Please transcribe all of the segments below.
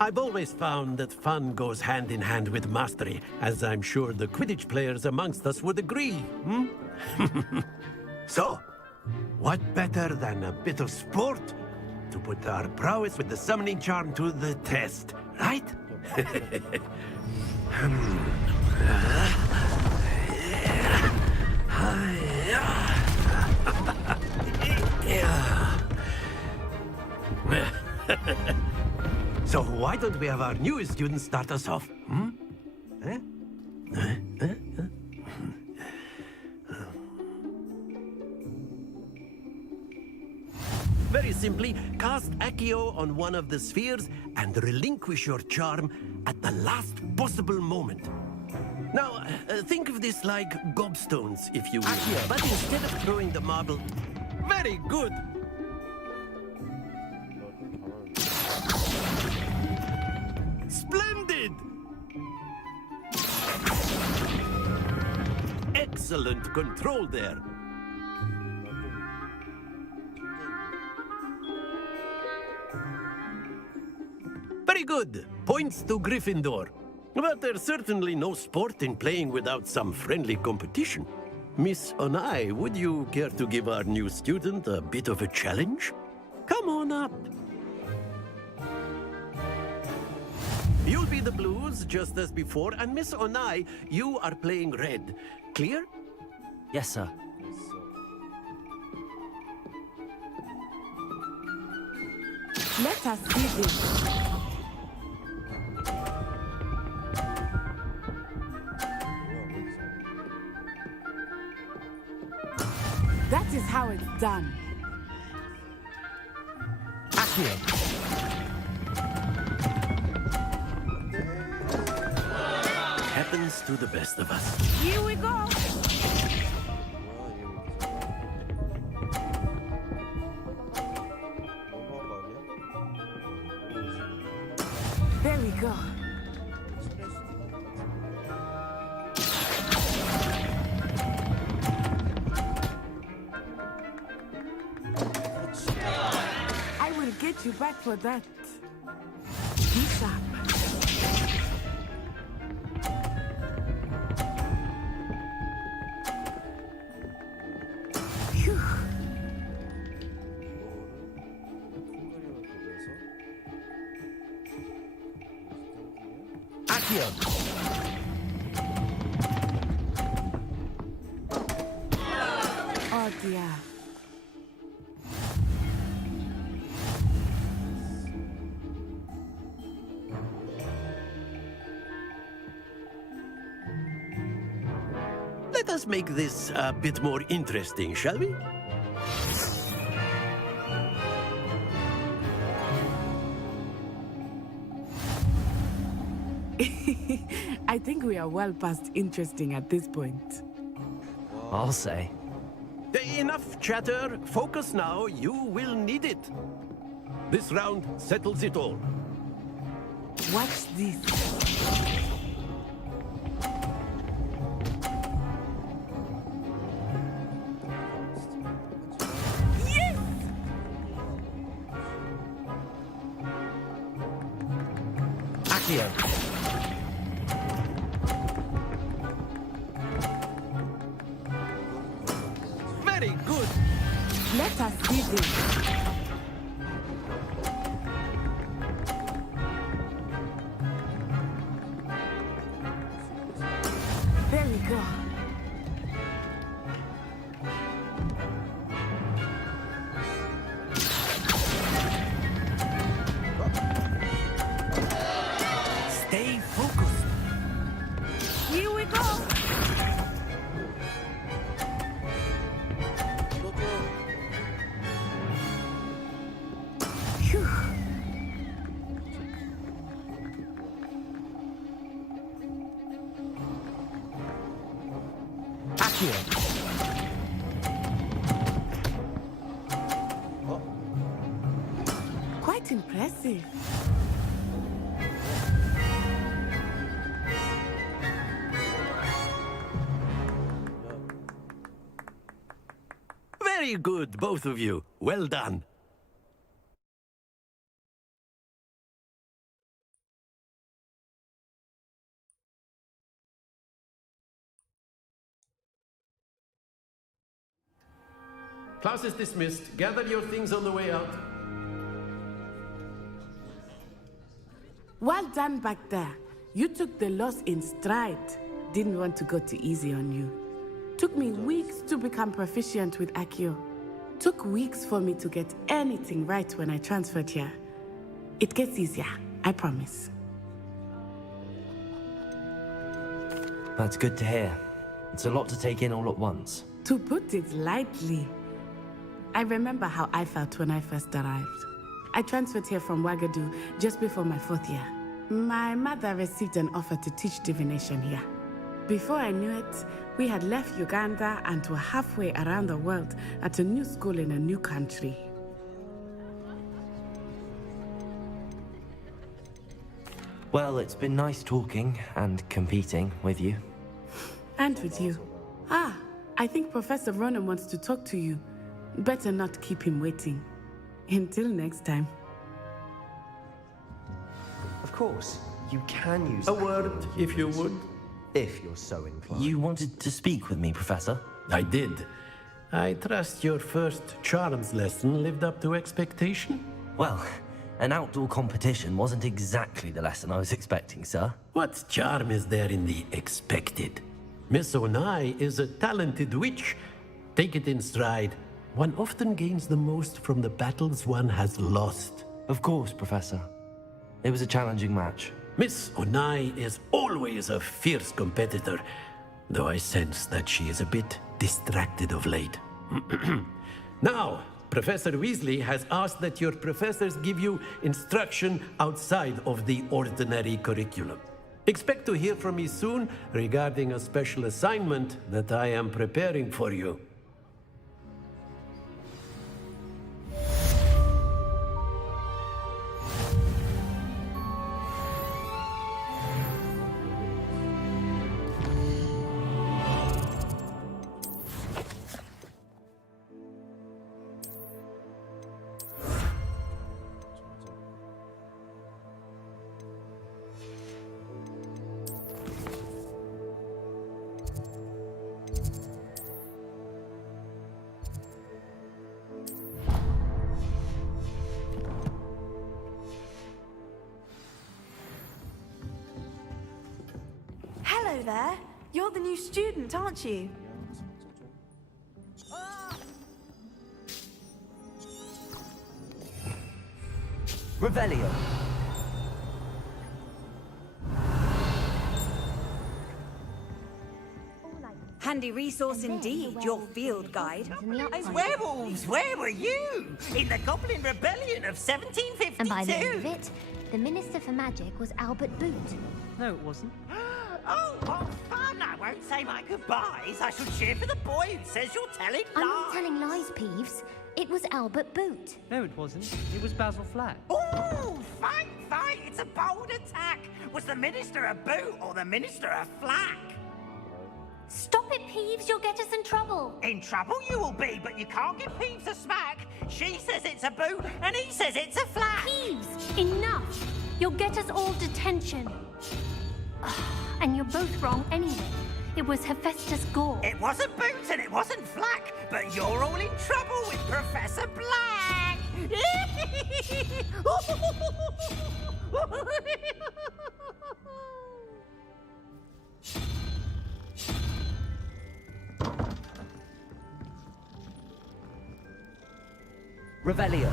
I've always found that fun goes hand in hand with mastery, as I'm sure the Quidditch players amongst us would agree. So, what better than a bit of sport to put our prowess with the summoning charm to the test, right? So why don't we have our newest student start us off? Very simply, cast Accio on one of the spheres and relinquish your charm at the last possible moment. Now, think of this like gobstones, if you will. Accio. But instead of throwing the marble... Very good! Splendid! Excellent control there. Very good. Points to Gryffindor. But there's certainly no sport in playing without some friendly competition. Miss Onai, would you care to give our new student a bit of a challenge? Come on up. You'll be the blues, just as before, and Miss Onai, you are playing red. Clear? Yes, sir. Let us see this. That is how it's done. Accio. Happens to the best of us. Here we go. There we go. I will get you back for that. Be sharp. Phew. Accio. Oh dear. Let us make this a bit more interesting, shall we? I think we are well past interesting at this point. I'll say. Enough chatter. Focus now. You will need it. This round settles it all. Watch this. Yes! Accio. Very good. Let us see this. There we go. Stay focused. Here we go. Phew. Accio. Quite impressive. Very good, both of you. Well done. Class is dismissed. Gather your things on the way out. Well done back there. You took the loss in stride. Didn't want to go too easy on you. Took me weeks to become proficient with Accio. Took weeks for me to get anything right when I transferred here. It gets easier, I promise. That's good to hear. It's a lot to take in all at once. To put it lightly, I remember how I felt when I first arrived. I transferred here from Wagadu just before my 4th year. My mother received an offer to teach divination here. Before I knew it, we had left Uganda and were halfway around the world at a new school in a new country. Well, it's been nice talking and competing with you. And with you. I think Professor Ronan wants to talk to you. Better not keep him waiting. Until next time. Of course, you can use A word, if you would. if you're so inclined. You wanted to speak with me, Professor? I did. I trust your first charms lesson lived up to expectation? Well, an outdoor competition wasn't exactly the lesson I was expecting, sir. What charm is there in the expected? Miss Onai is a talented witch. Take it in stride. One often gains the most from the battles one has lost. Of course, Professor. It was a challenging match. Miss Onai is always a fierce competitor, though I sense that she is a bit distracted of late. Now, Professor Weasley has asked that your professors give you instruction outside of the ordinary curriculum. Expect to hear from me soon regarding a special assignment that I am preparing for you. Hello there. You're the new student, aren't you? Revelio. Handy resource indeed, your field guide. As werewolves, where were you? In the Goblin Rebellion of 1752? And by the end of it, the Minister for Magic was Albert Boot. No, it wasn't. Oh, what fun! I won't say my goodbyes. I shall cheer for the boy who says you're telling I'm lies. not telling lies, Peeves. It was Albert Boot. No, it wasn't. It was Basil Flack. Ooh, fight, fight! It's a bold attack. Was the Minister a boot or the Minister a flack? Stop it, Peeves. You'll get us in trouble. In trouble you will be, but you can't give Peeves a smack. She says it's a boot, and he says it's a flack. Peeves, enough. You'll get us all detention. And you're both wrong anyway. It was Hephaestus Gore. It wasn't boot and it wasn't flack, but you're all in trouble with Professor Black. Revelio.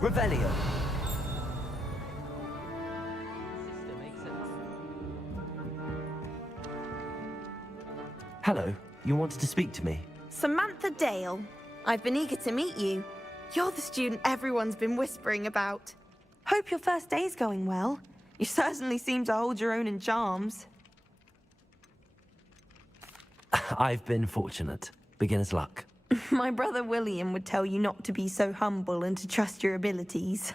Revelio. Hello, you wanted to speak to me? Samantha Dale. I've been eager to meet you. You're the student everyone's been whispering about. Hope your first day's going well. You certainly seem to hold your own in charms. I've been fortunate. Beginner's luck. My brother William would tell you not to be so humble and to trust your abilities.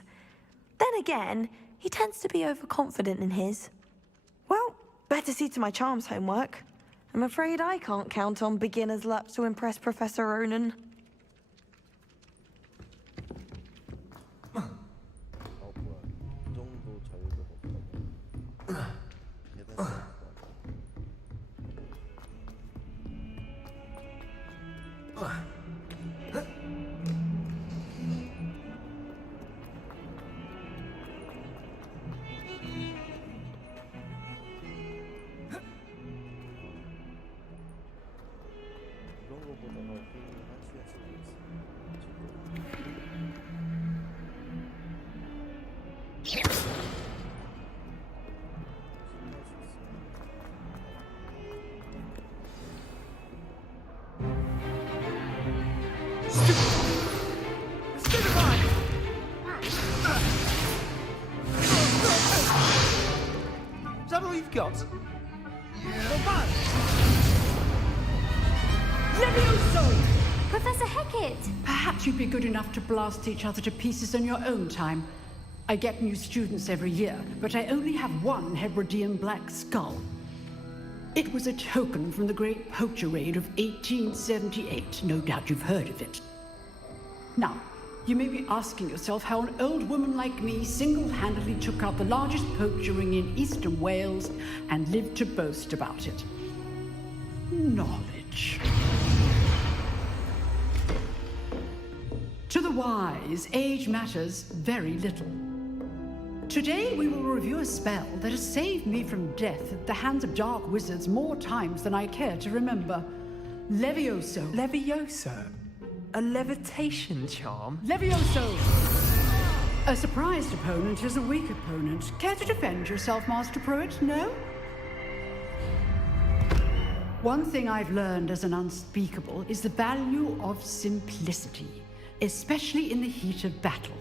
Then again, he tends to be overconfident in his. Well, better see to my charms homework. I'm afraid I can't count on beginner's luck to impress Professor Ronan. Is that all you've got? Professor Hecat! Perhaps you'd be good enough to blast each other to pieces in your own time. I get new students every year, but I only have one Hebridean black skull. It was a token from the Great Poacher Raid of 1878. No doubt you've heard of it. Now, you may be asking yourself how an old woman like me single-handedly took out the largest poacher ring in eastern Wales and lived to boast about it. Knowledge. To the wise, age matters very little. Today we will review a spell that has saved me from death at the hands of dark wizards more times than I care to remember. Levioso. Levioso? A levitation charm? Levioso! A surprised opponent is a weak opponent. Care to defend yourself, Master Pruitt? No? One thing I've learned as an unspeakable is the value of simplicity, especially in the heat of battle.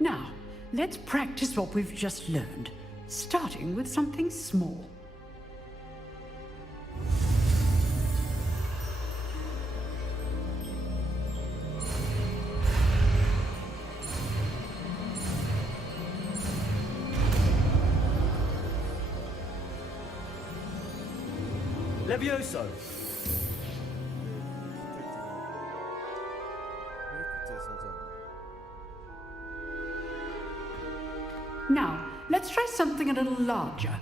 Now, let's practice what we've just learned, starting with something small. Levioso. Now, let's try something a little larger.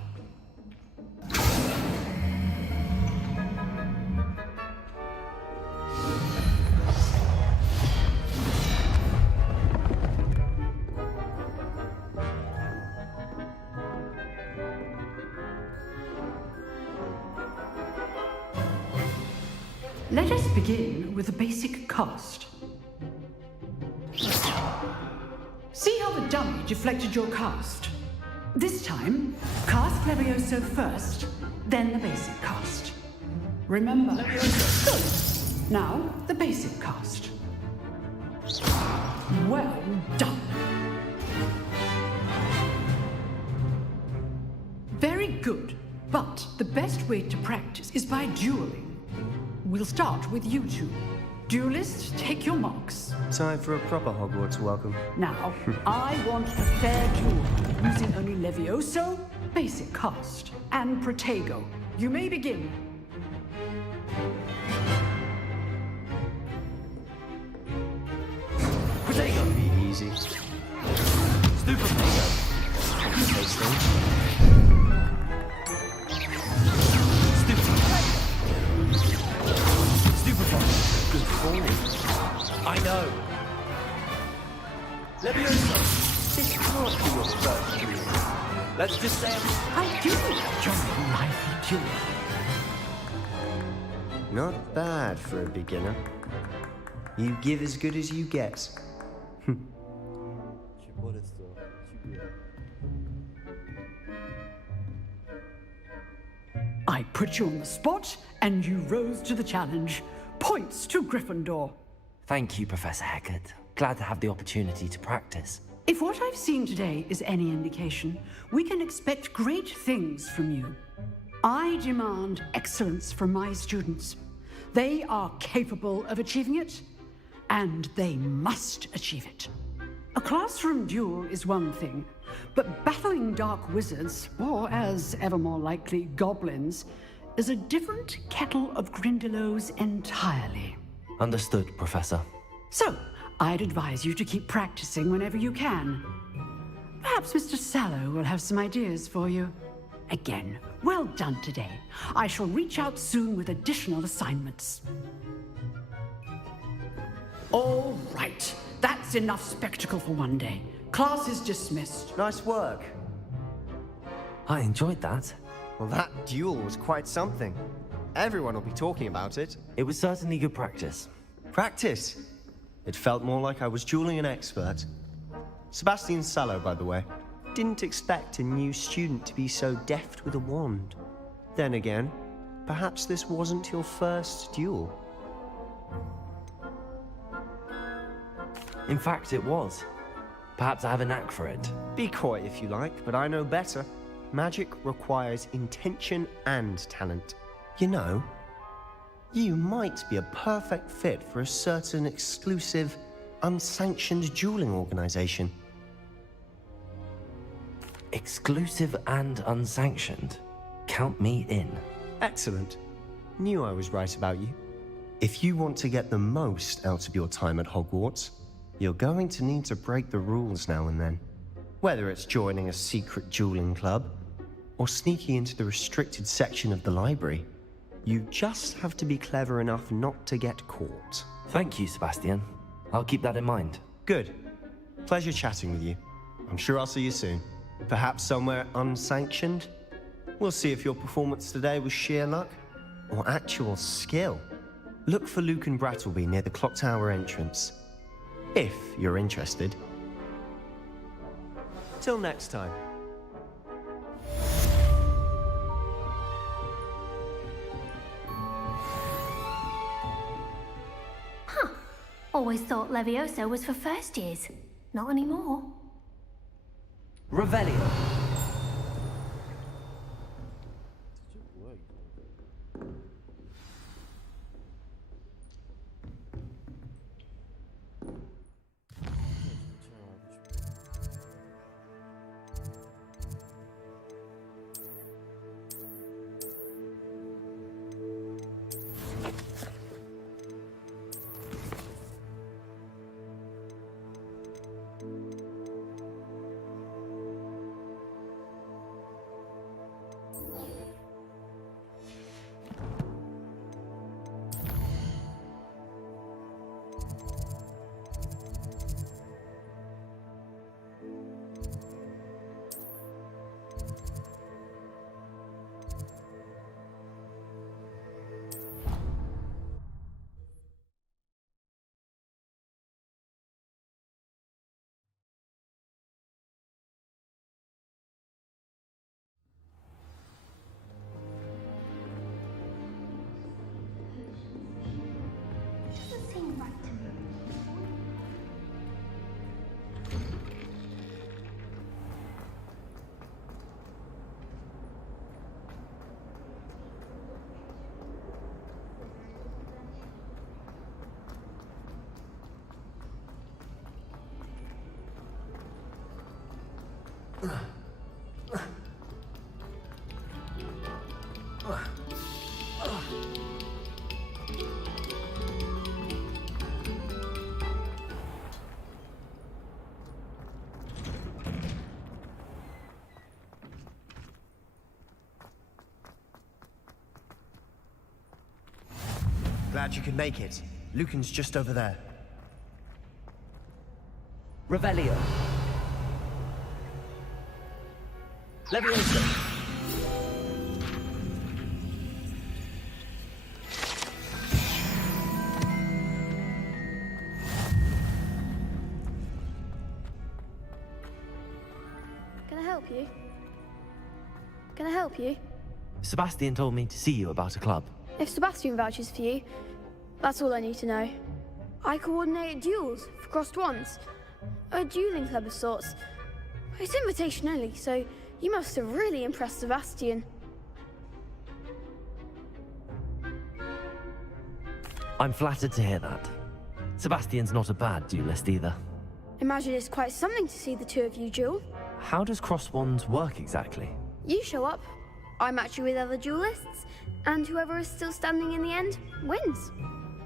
Let us begin with a basic cast. See how the dummy deflected your cast? This time, cast Levioso first, then the basic cast. Remember, good. Now, the basic cast. Well done. Very good, but the best way to practice is by dueling. We'll start with you two. Duelists, take your marks. Time for a proper Hogwarts welcome. Now, I want a fair duel, using only Levioso, basic cast, and Protego. You may begin. Protego! Be easy. Stupid Good forward. I know. Levioso. This can't be your first duel. Let's just say I do enjoy lively dueling. Not bad for a beginner. You give as good as you get. 뻔했어. 지구야. I put you on the spot, and you rose to the challenge. Points to Gryffindor. Thank you, Professor Hecat. Glad to have the opportunity to practice. If what I've seen today is any indication, we can expect great things from you. I demand excellence from my students. They are capable of achieving it, and they must achieve it. A classroom duel is one thing, but battling dark wizards, or as ever more likely, goblins, is a different kettle of Grindylows entirely. Understood, Professor. So, I'd advise you to keep practicing whenever you can. Perhaps Mr. Sallow will have some ideas for you. Again, well done today. I shall reach out soon with additional assignments. All right, that's enough spectacle for one day. Class is dismissed. Nice work. I enjoyed that. Well, that duel was quite something. Everyone will be talking about it. It was certainly good practice. Practice. It felt more like I was dueling an expert. Sebastian Sallow, by the way. Didn't expect a new student to be so deft with a wand. Then again, perhaps this wasn't your first duel. In fact, it was. Perhaps I have a knack for it. Be coy if you like, but I know better. Magic requires intention and talent. You know, you might be a perfect fit for a certain exclusive, unsanctioned dueling organization. Exclusive and unsanctioned. Count me in. Excellent. Knew I was right about you. If you want to get the most out of your time at Hogwarts, you're going to need to break the rules now and then. Whether it's joining a secret dueling club, or sneaking into the restricted section of the library, you just have to be clever enough not to get caught. Thank you, Sebastian. I'll keep that in mind. Good. Pleasure chatting with you. I'm sure I'll see you soon. Perhaps somewhere unsanctioned? We'll see if your performance today was sheer luck or actual skill. Look for Luke and Brattleby near the clock tower entrance, if you're interested. Till next time. Always thought Levioso was for first years. Not anymore. Revelio. Doesn't seem right to me. Glad you could make it. Lucan's just over there. Revelio. Levioso. you? Can I help you? Sebastian told me to see you about a club. If Sebastian vouches for you, that's all I need to know. I coordinate duels for crossed wands. A dueling club of sorts. It's invitation only, so you must have really impressed Sebastian. I'm flattered to hear that. Sebastian's not a bad duelist either. Imagine it's quite something to see the two of you duel. How does cross wands work exactly? You show up, I match you with other duelists, and whoever is still standing in the end wins.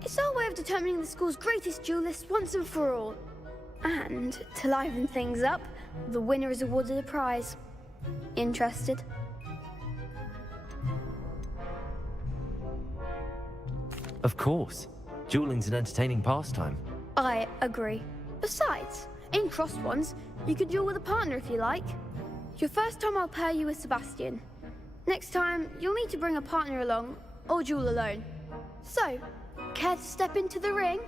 It's our way of determining the school's greatest duelist once and for all. And to liven things up, the winner is awarded a prize. Interested? Of course. Dueling's an entertaining pastime. I agree. Besides, in crossed ones, you can duel with a partner if you like. Your first time I'll pair you with Sebastian. Next time, you'll need to bring a partner along, or duel alone. So, care to step into the ring?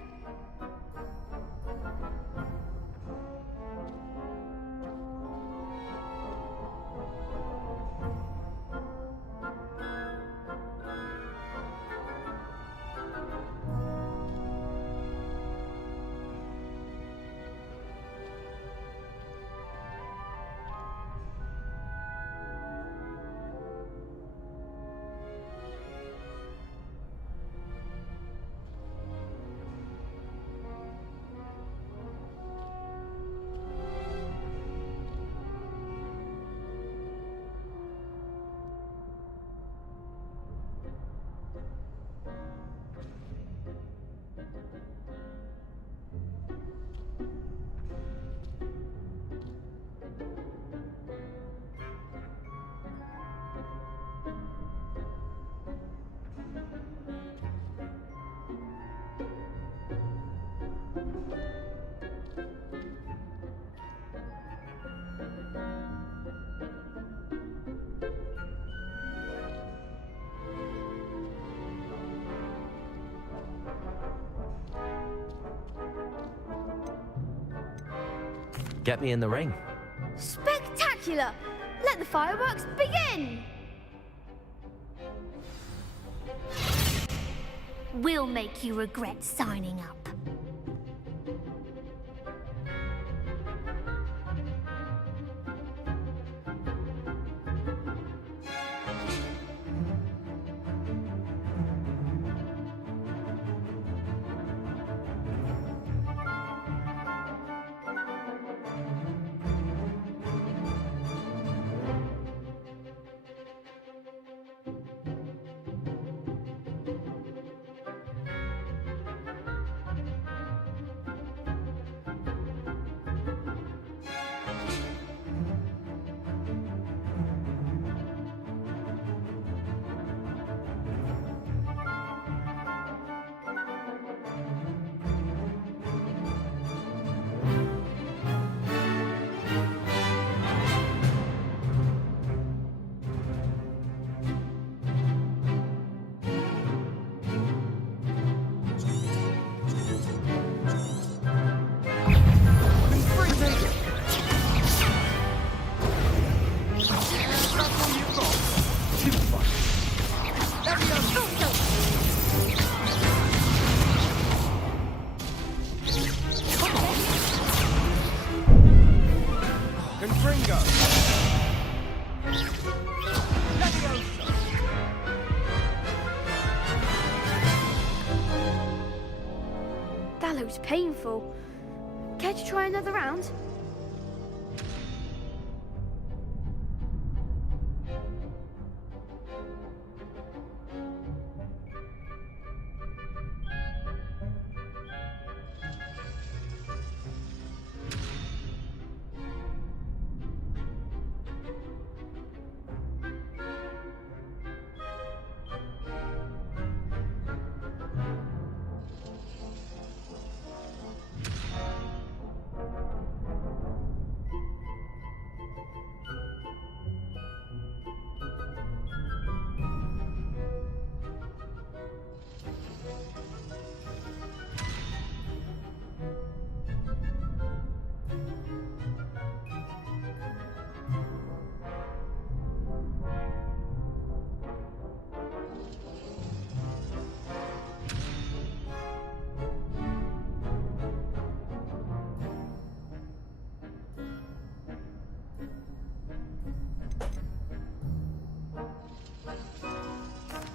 Get me in the ring. Spectacular! Let the fireworks begin! We'll make you regret signing up. That looks painful. Care to try another round?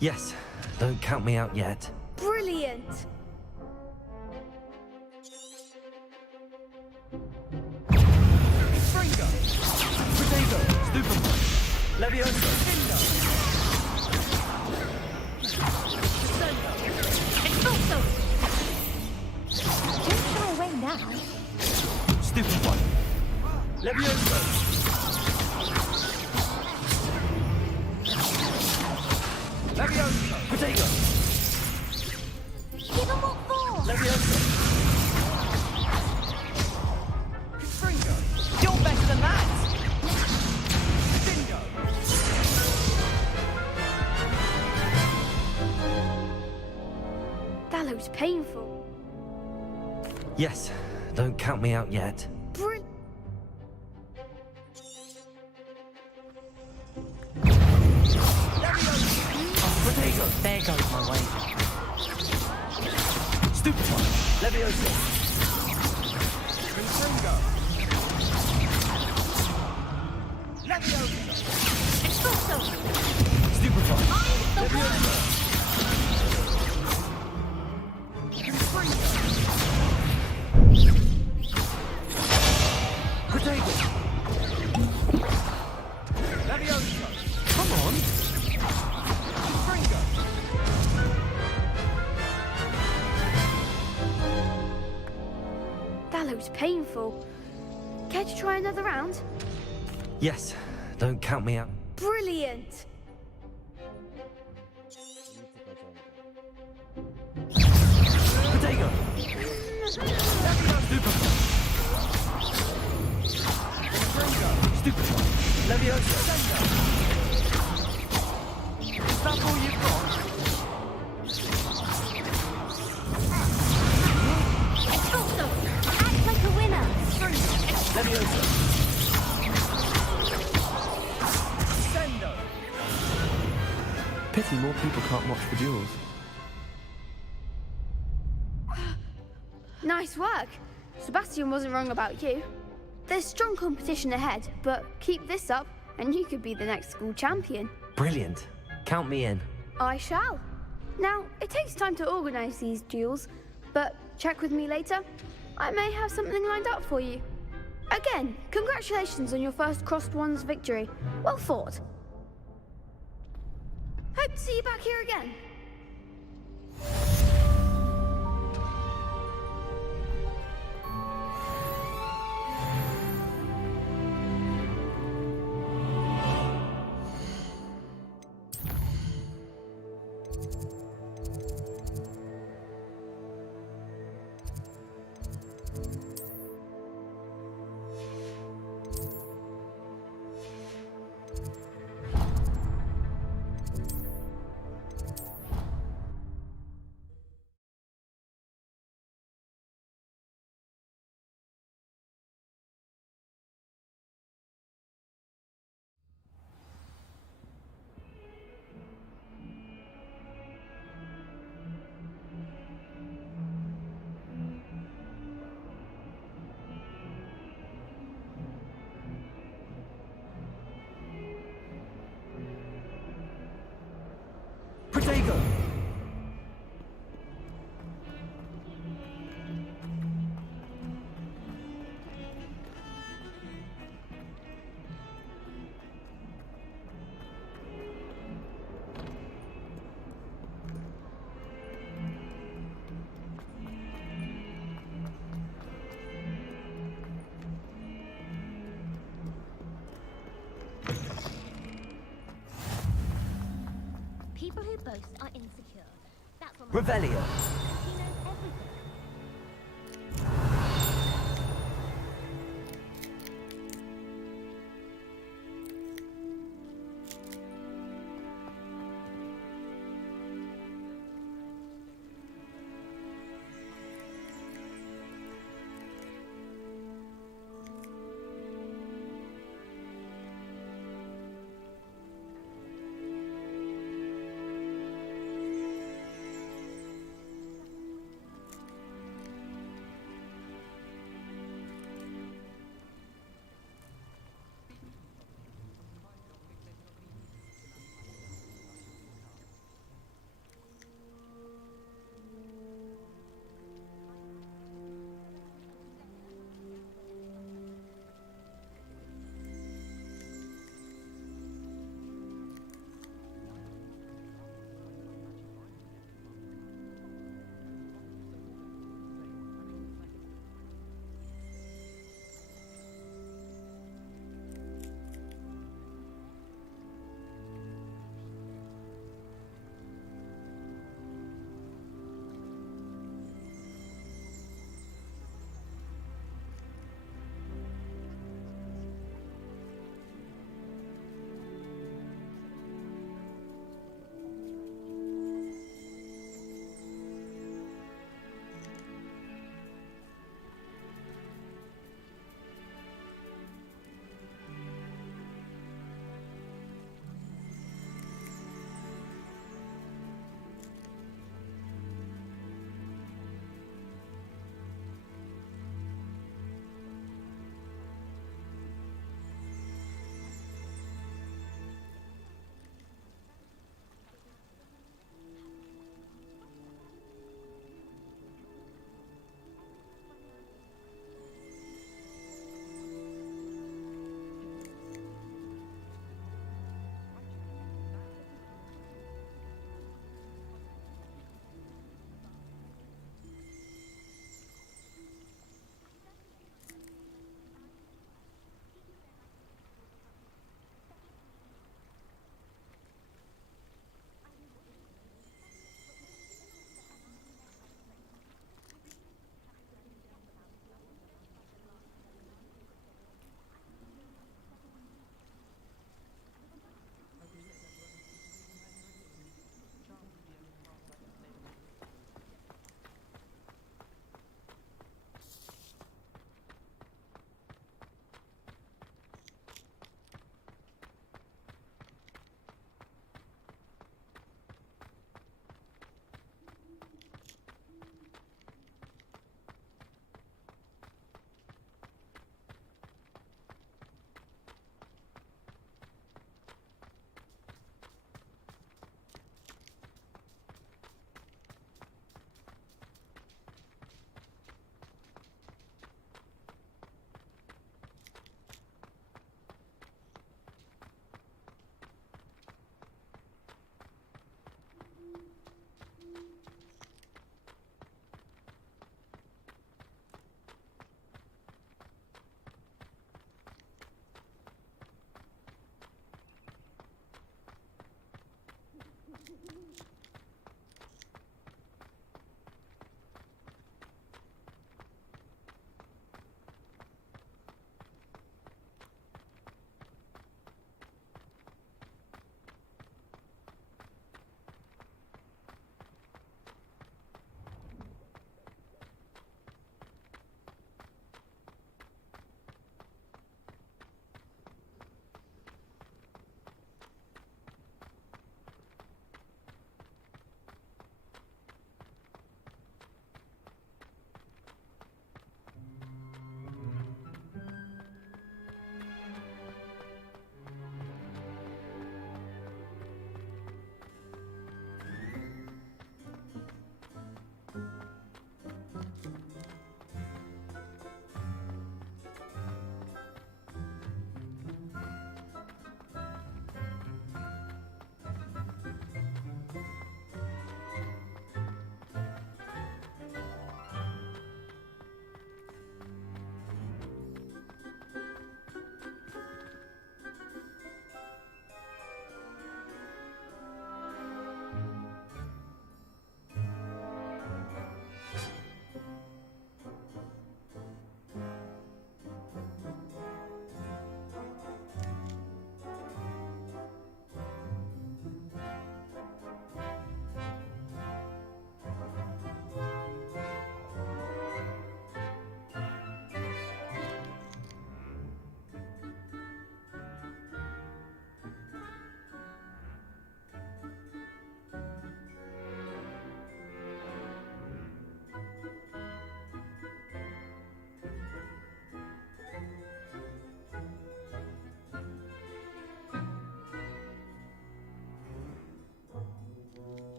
Yes, don't count me out yet. Brilliant! Springo! Potato! Stupefy! Levioso! Cinder! Expulso! Don't shy away now. Stupefy! Levioso! Levioso! Potato! Give them what for! Levioso! Springo! You're better than that! Bingo! That looks painful. Yes, don't count me out yet. Potato! There goes my wager. Stupefy! Levioso! Springo! Levioso! Expulso! Stupefy! I'm the Levioso! Potato! Levioso! Come on! Springo! That looks painful. Care to try another round? Yes, don't count me out. Brilliant! Potato! Stupefy! Stupefy! Levioso! Is that all you've got? Expulso! Act like a winner! Levioso! Sendo! Pity more people can't watch the duels. Nice work. Sebastian wasn't wrong about you. There's strong competition ahead, but keep this up and you could be the next school champion. Brilliant. Count me in. I shall. Now, it takes time to organise these duels, but check with me later. I may have something lined up for you. Again, congratulations on your first Crossed Ones victory. Well fought. Hope to see you back here again. Potato! People who boast are insecure. That's what Revelio. He knows everything.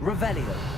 Revelio.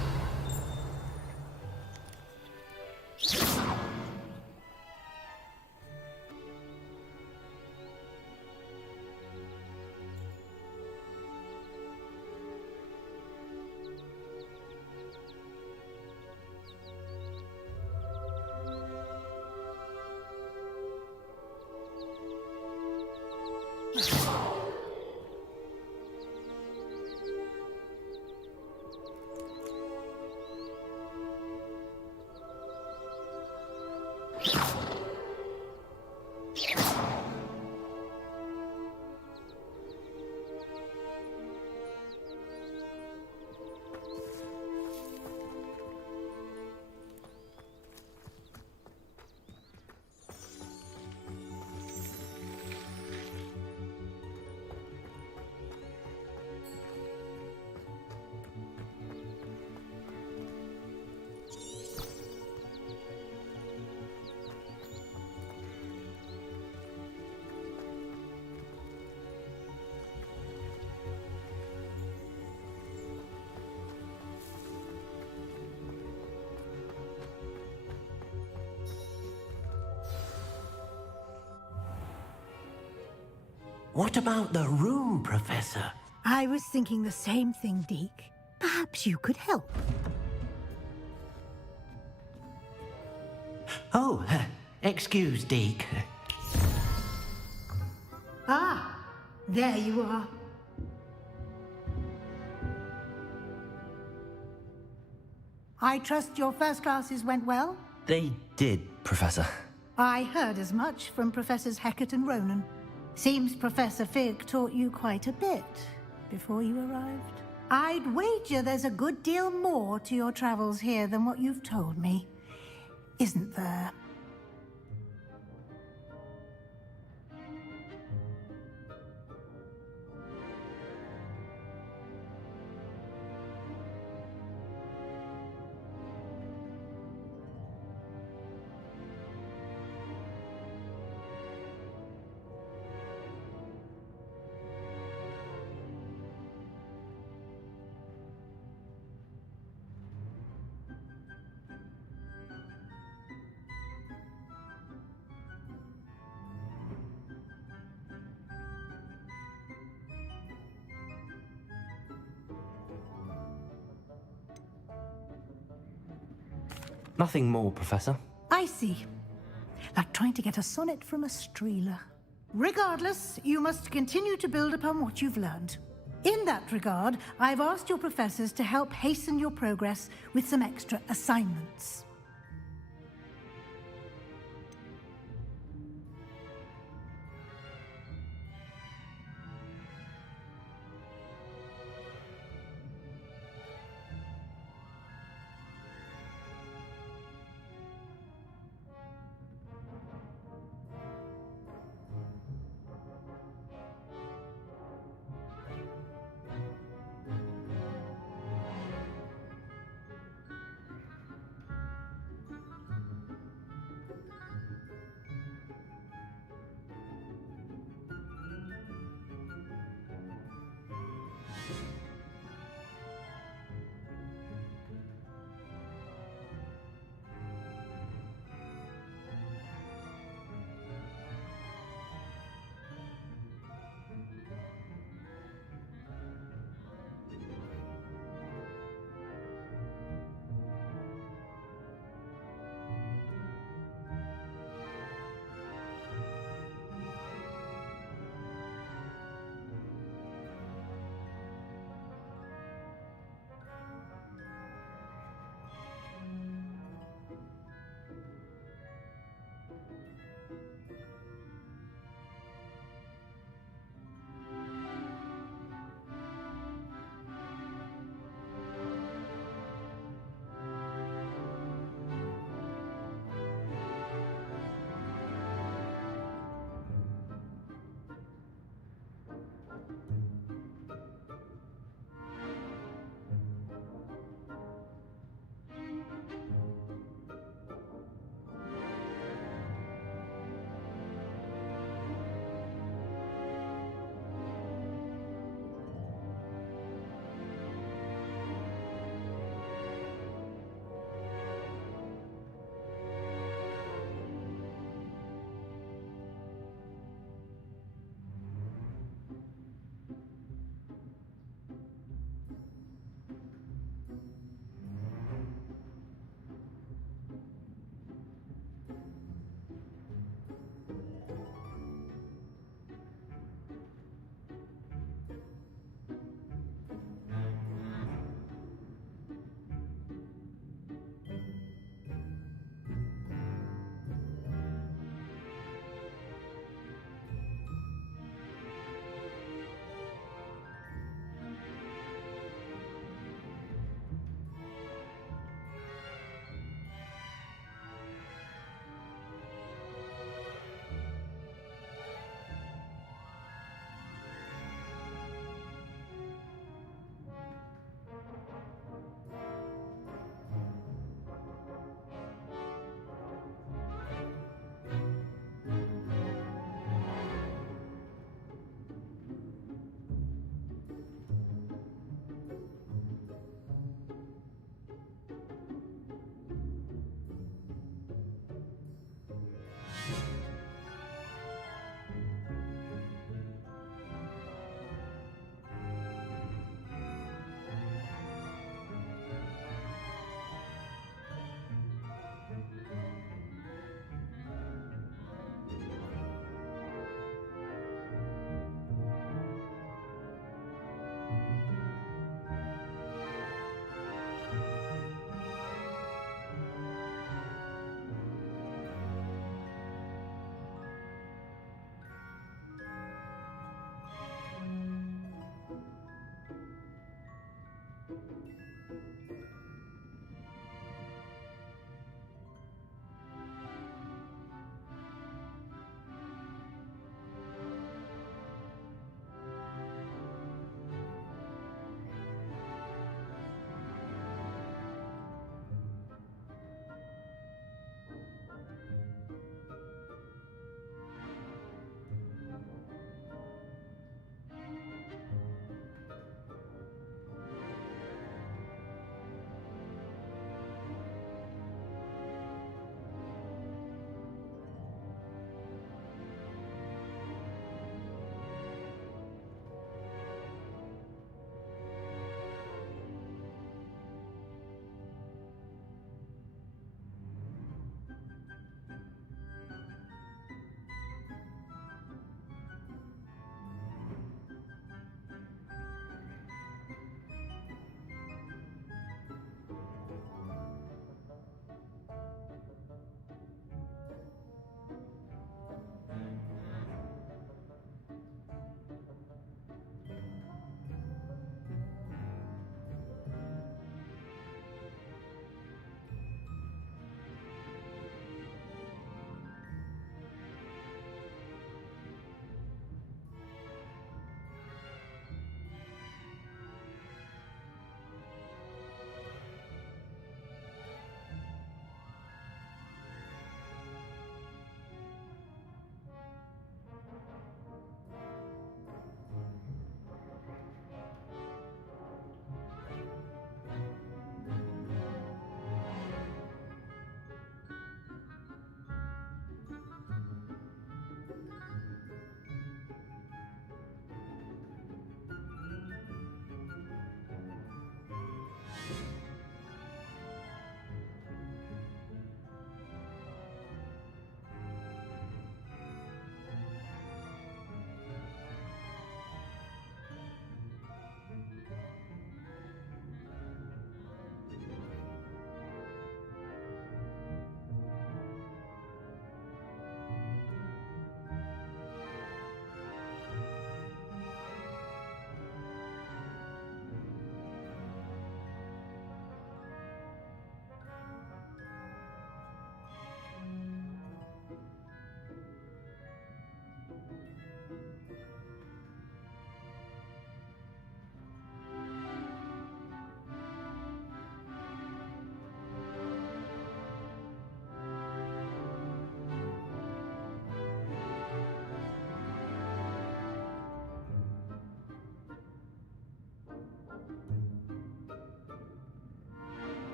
What about the room, Professor? I was thinking the same thing, Deke. Perhaps you could help. Oh, excuse, Deke. Ah, there you are. I trust your first classes went well? They did, Professor. I heard as much from Professors Hecat and Ronan. Seems Professor Fig taught you quite a bit before you arrived. I'd wager there's a good deal more to your travels here than what you've told me, isn't there? Nothing more, Professor. I see. Like trying to get a sonnet from a streeler. Regardless, you must continue to build upon what you've learned. In that regard, I've asked your professors to help hasten your progress with some extra assignments.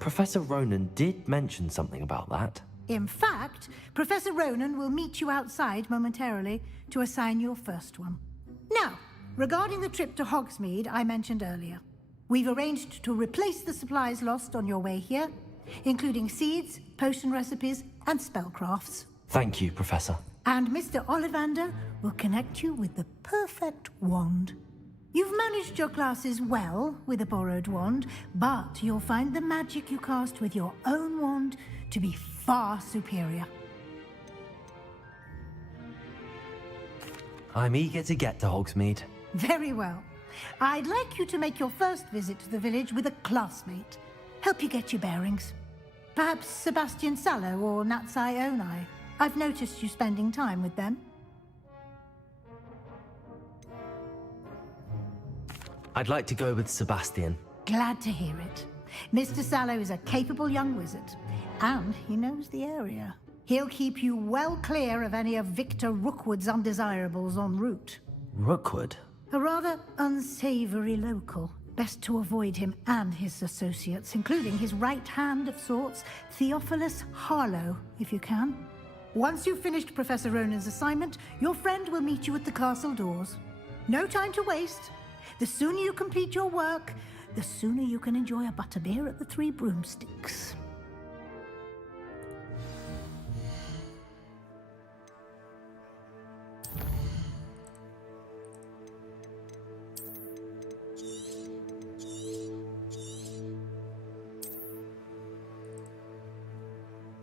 Professor Ronan did mention something about that. In fact, Professor Ronan will meet you outside momentarily to assign your first one. Now, regarding the trip to Hogsmeade I mentioned earlier, we've arranged to replace the supplies lost on your way here, including seeds, potion recipes, and spellcrafts. Thank you, Professor. And Mr. Ollivander will connect you with the perfect wand. You've managed your classes well with a borrowed wand, but you'll find the magic you cast with your own wand to be far superior. I'm eager to get to Hogsmeade. Very well. I'd like you to make your first visit to the village with a classmate. Help you get your bearings. Perhaps Sebastian Sallow or Natsai Onai. I've noticed you spending time with them. I'd like to go with Sebastian. Glad to hear it. Mr. Sallow is a capable young wizard, and he knows the area. He'll keep you well clear of any of Victor Rookwood's undesirables en route. Rookwood? A rather unsavory local. Best to avoid him and his associates, including his right hand of sorts, Theophilus Harlow, if you can. Once you've finished Professor Ronan's assignment, your friend will meet you at the castle doors. No time to waste. The sooner you complete your work, the sooner you can enjoy a butterbeer at the Three Broomsticks.